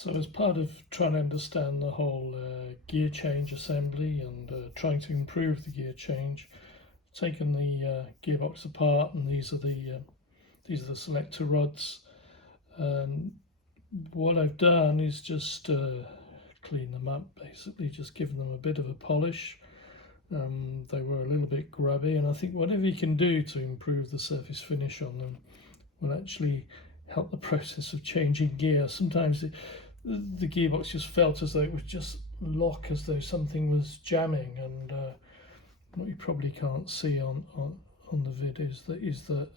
So as part of trying to understand the whole gear change assembly and trying to improve the gear change, taken the gearbox apart, and these are the selector rods. And what I've done is just clean them up, basically just given them a bit of a polish. They were a little bit grubby, and I think whatever you can do to improve the surface finish on them will actually help the process of changing gear. Sometimes the gearbox just felt as though it would just lock, as though something was jamming, and what you probably can't see on the vid is that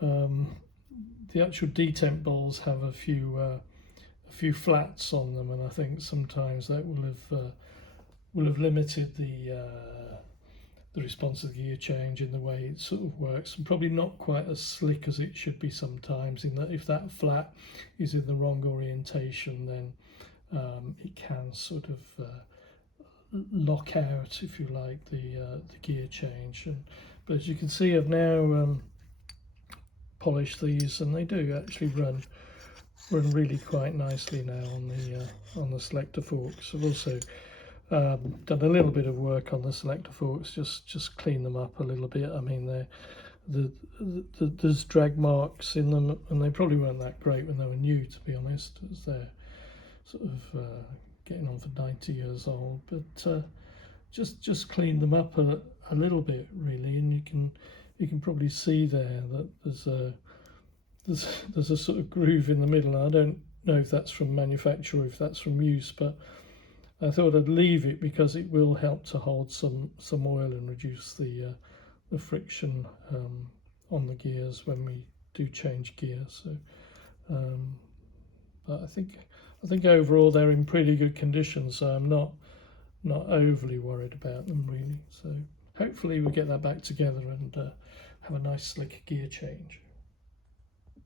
the actual detemp balls have a few flats on them, and I think sometimes that will have limited the response of the gear change in the way it sort of works, and probably not quite as slick as it should be sometimes, in that if that flat is in the wrong orientation, then it can sort of lock out, if you like, the gear change. But as you can see, I've now polished these, and they do actually run really quite nicely now on the selector forks. I've also done a little bit of work on the selector forks, just clean them up a little bit. I mean, there's drag marks in them, and they probably weren't that great when they were new, to be honest, as they're sort of getting on for 90 years old. But just clean them up a little bit, really, and you can probably see there that there's a sort of groove in the middle. I don't know if that's from manufacture or if that's from use, but I thought I'd leave it because it will help to hold some oil and reduce the friction on the gears when we do change gear. So, but I think overall they're in pretty good condition, so I'm not overly worried about them, really. So hopefully we get that back together and have a nice slick gear change.